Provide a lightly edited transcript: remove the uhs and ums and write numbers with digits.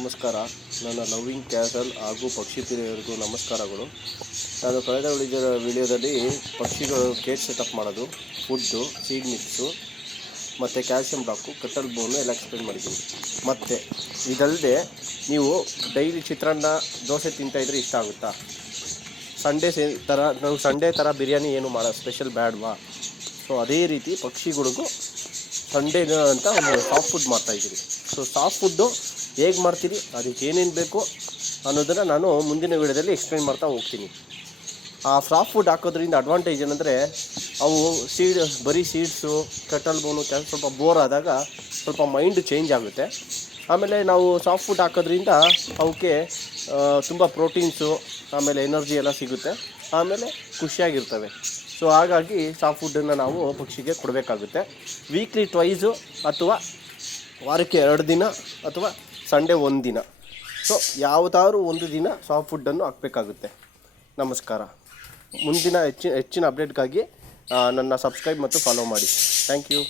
ನಮಸ್ಕಾರ. ನನ್ನ loving castle ಹಾಗೂ ಪಕ್ಷಿ ಪ್ರಿಯರಿಗೂ ನಮಸ್ಕಾರಗಳು. ನಾನು ಕಳೆದ ವಿಡಿಯೋದಲ್ಲಿ ಪಕ್ಷಿಗಳು ಕೇಜ್ ಸೆಟಪ್ ಮಾಡೋದು, ಫುಡ್ಡು, ಸೀಡ್ ಮಿಕ್ಸು ಮತ್ತು ಕ್ಯಾಲ್ಸಿಯಂ ಬ್ಲಾಕು, ಕಟ್ಟಲ್ ಬೋನು ಎಲ್ಲ ಎಕ್ಸ್ಪ್ಲೇನ್ ಮಾಡಿದ್ದೀನಿ. ಮತ್ತು ಇದಲ್ಲದೆ ನೀವು ಡೈಲಿ ಚಿತ್ರಾನ್ನ ದೋಸೆ ತಿಂತಾಯಿದ್ರೆ ಇಷ್ಟ ಆಗುತ್ತಾ? ಸಂಡೇ ಥರ ಬಿರಿಯಾನಿ ಏನು ಮಾಡೋ ಸ್ಪೆಷಲ್ ಬ್ಯಾಡ್ವಾ? ಸೊ ಅದೇ ರೀತಿ ಪಕ್ಷಿಗಳಿಗೂ ಸಂಡೇ ಅಂತ ಒಂದು ಸಾಫ್ಟ್ ಫುಡ್ ಮಾಡ್ತಾಯಿದ್ದೀರಿ. ಸೊ ಸಾಫ್ಟ್ ಫುಡ್ಡು ಹೇಗೆ ಮಾಡ್ತೀರಿ, ಅದಕ್ಕೆ ಏನೇನು ಬೇಕು ಅನ್ನೋದನ್ನು ನಾನು ಮುಂದಿನ ವೀಡಿಯೋದಲ್ಲಿ ಎಕ್ಸ್ಪ್ಲೇನ್ ಮಾಡ್ತಾ ಹೋಗ್ತೀನಿ. ಆ ಸಾಫ್ಟ್ ಫುಡ್ ಹಾಕೋದ್ರಿಂದ ಅಡ್ವಾಂಟೇಜ್ ಏನಂದರೆ, ಅವು ಬರೀ ಸೀಡ್ಸು, ಕಟಲ್ ಬೋನು ಸ್ವಲ್ಪ ಬೋರ್ ಆದಾಗ ಸ್ವಲ್ಪ ಮೈಂಡ್ ಚೇಂಜ್ ಆಗುತ್ತೆ. ಆಮೇಲೆ ನಾವು ಸಾಫ್ಟ್ ಫುಡ್ ಹಾಕೋದ್ರಿಂದ ಅವಕ್ಕೆ ತುಂಬ ಪ್ರೋಟೀನ್ಸು, ಆಮೇಲೆ ಎನರ್ಜಿ ಎಲ್ಲ ಸಿಗುತ್ತೆ, ಆಮೇಲೆ ಖುಷಿಯಾಗಿರ್ತವೆ. ಸೊ ಹಾಗಾಗಿ ಸಾಫ್ಟ್ ಫುಡ್ಡನ್ನು ನಾವು ಪಕ್ಷಿಗೆ ಕೊಡಬೇಕಾಗುತ್ತೆ. ವೀಕ್ಲಿ ಟ್ವೈಸು ಅಥವಾ ವಾರಕ್ಕೆ 2 ದಿನ ಅಥವಾ ಸಂಡೇ 1 ದಿನ. ಸೊ ಯಾವುದಾದ್ರೂ ಒಂದು ದಿನ ಸಾಫ್ಟ್ ಫುಡ್ಡನ್ನು ಹಾಕಬೇಕಾಗುತ್ತೆ. ನಮಸ್ಕಾರ. ಮುಂದಿನ ಹೆಚ್ಚಿನ ಅಪ್ಡೇಟ್ಗಾಗಿ ನನ್ನ ಸಬ್ಸ್ಕ್ರೈಬ್ ಮತ್ತು ಫಾಲೋ ಮಾಡಿ. Thank you.